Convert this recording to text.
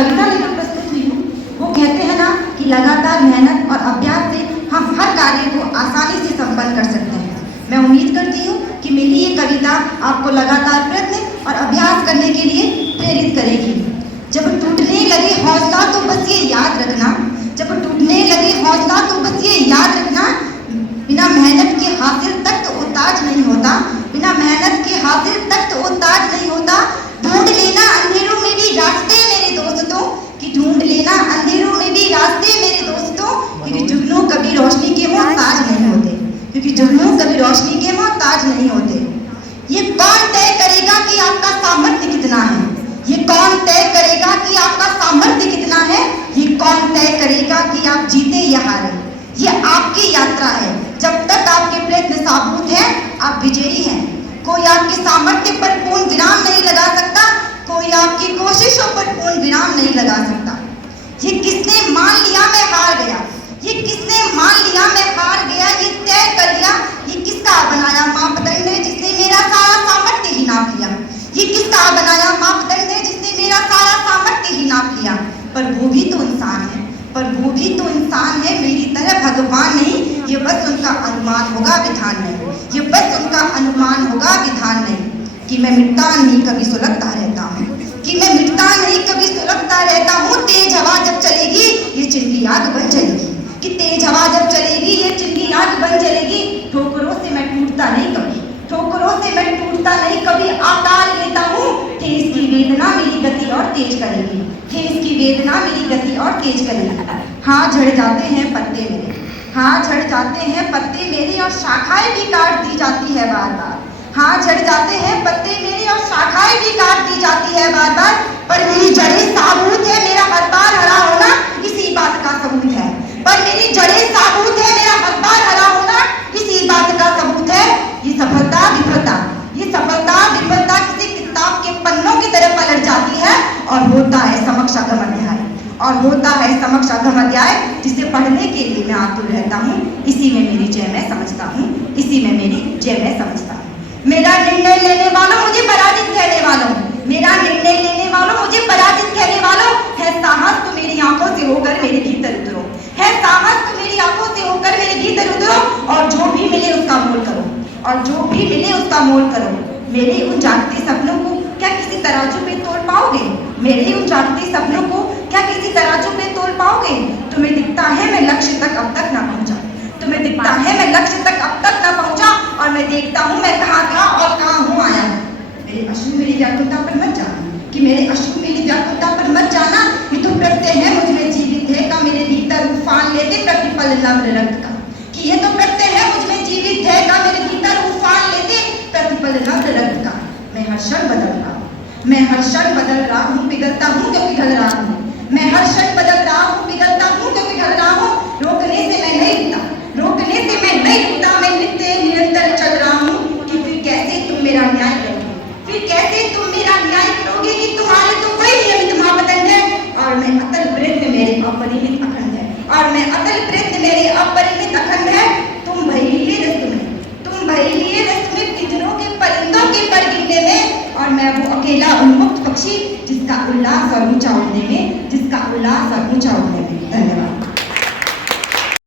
कविता लेकर प्रस्तुत हुई हूँ। वो कहते हैं ना कि लगातार मेहनत और अभ्यास से हम हर कार्य को आसानी से संपन्न कर सकते हैं। मैं उम्मीद करती हूँ कि मेरी ये कविता आपको लगातार प्रयत्न और अभ्यास करने के लिए प्रेरित करेगी। जब टूटने लगे हौसला तो बस ये याद रखना, जब टूटने लगे हौसला तो बस ये याद रखना, बिना मेहनत के हासिल तख्त वो ताज नहीं होता, बिना मेहनत के हासिल तख्त वो ताज नहीं होता। ढूंढ लेना अंधेरों में भी रास्ते मेरे दोस्तों, कि ढूंढ लेना अंधेरों में भी रास्ते मेरे दोस्तों, क्योंकि जुगनू कभी रोशनी के मोहताज नहीं होते, क्योंकि जुगनू कभी रोशनी के मोहताज नहीं होते। ये कौन तय करेगा कि आपका सामर्थ्य कितना है, ये कौन तय करेगा कि आपका सामर्थ्य कितना है, ये कौन तय करेगा कि आप जीते या हारे। ये आपकी यात्रा है, जब तक आपके प्रयत्न साबुत है आप विजयी हैं। कोई आपके सामर्थ्य पर पूर्ण विराम नहीं लगा सकता, कोई आपकी कोशिशों पर पूर्ण विराम नहीं लगा सकता। ये किसने मान लिया मैं हार गया, ये किसने मान लिया मैं हार गया, ये तय कर लिया, ये किसका बनाया मापदंड है जिसने मेरा सारा सामर्थ्य ही नाप लिया, ये किसका बनाया मापदंड है जिसने मेरा सारा सामर्थ्य ही नाप लिया। पर वो भी तो इंसान है, पर वो भी तो इंसान है, मेरी तरह भगवान नहीं, ये बस उनका अनुमान होगा विधान नहीं, ये बस उनका अनुमान होगा विधान नहीं। कि मैं मिटता नहीं कभी सुलगता रहता हूँ, कि मैं मिटता नहीं कभी सुलगता रहता हूँ। तेज हवा जब चलेगी ये चिंगी आग बन चलेगी, कि तेज हवा जब चलेगी ये चिंगी आग बन चलेगी। ठोकरों से मैं टूटता नहीं कभी, ठोकरों से मैं टूटता नहीं कभी, आकार लेता हूँ ठेस की वेदना मेरी गति और तेज करेगी, ठेस की वेदना मेरी गति और तेज करेगी। हाँ झड़ जाते हैं पत्ते मेरे, हाँ झड़ जाते हैं पत्ते मेरे और शाखाएं भी काट दी जाती है बार बार, हाँ झड़ जाते हैं पत्ते मेरे और शाखाएं भी काट दी जाती है बार बार। पर मेरी जड़ें साबुत है, मेरा हर बार हरा होना इसी बात का सबूत है, पर मेरी जड़ें साबुत है, मेरा हर बार हरा होना इसी बात का सबूत है। ये सफलता विफलता, ये सफलता विफलता किसी किताब के पन्नों की तरह पलट जाती है और होता है समक्ष अगम अध्याय, और होता है समक्ष अगम अध्याय जिसे पढ़ने के लिए मैं आतुर रहता हूँ। इसी में मेरी जय मैं समझता हूँ, इसी में मेरी जय मैं समझता हूँ। मेरा निर्णय लेने वालों मुझे पराजित कहने वालों, मेरा निर्णय लेने वालों मुझे पराजित कहने वालों, है साहस तो मेरी आंखों से होकर मेरे भीतर उतरो, है साहस तो मेरी आंखों से होकर मेरे भीतर उतरो, और जो भी मिले उसका मोल करो, और जो भी मिले उसका मोल करो। मेरे उन जागते सपनों को क्या किसी तराजू पे तोड़ पाओगे, मेरे उन जागते सपनों को क्या किसी तराजू पे तोड़ पाओगे। तुम्हें दिखता है मैं लक्ष्य तक अब तक ना पहुंचा, तुम्हें दिखता है मैं लक्ष्य तक अब तक ना पहुंचा, और मैं देखता हूँ मैं कहाँ था और कहाँ हूँ आया। मेरे अश्रु मेरी व्याकुलता पर मत जाना, कि मेरे अश्रु मेरी व्याकुलता पर मत जाना। ये तो प्रत्यय है मुझ में जीवित है का मेरे भीतर उफान लेते प्रतिपल नम्र रक्त का, कि ये तो प्रत्यय है मुझ में जीवित है का मेरे भीतर उफान लेते प्रतिपल नम्र रक्त का। मैं हर क्षण बदल रहा हूँ, मैं हर क्षण बदल रहा हूँ, पिघलता हूँ क्योंकि ढल रहा हूँ, मैं हर क्षण बदल रहा हूँ, पिघलता हूँ क्योंकि ढल रहा हूँ। रोकने से मैं नहीं रुकता, रोकने से मैं नहीं रुकता, मैं नित्य निरंतर चल रहा हूँ। कि फिर कैसे तुम मेरा न्याय करोगे, फिर कैसे तुम मेरा न्याय करोगे, कि तुम्हारे तो वही नियमित मापदंड है, और मैं अतल प्रयत्न मेरे अपरिमित अखंड है, और मैं अतल प्रयत्न मेरे अपरिमित अखंड है। तुम भरी लिए रस्त में, तुम भरी लिए रस्त में पिंजरों के परिंदों के पर गिरने में, और मैं वो अकेला उन्मुक्त पक्षी जिसका उल्लास और ऊंचा उड़ने में, जिसका उल्लास और ऊंचा उड़ने में। धन्यवाद।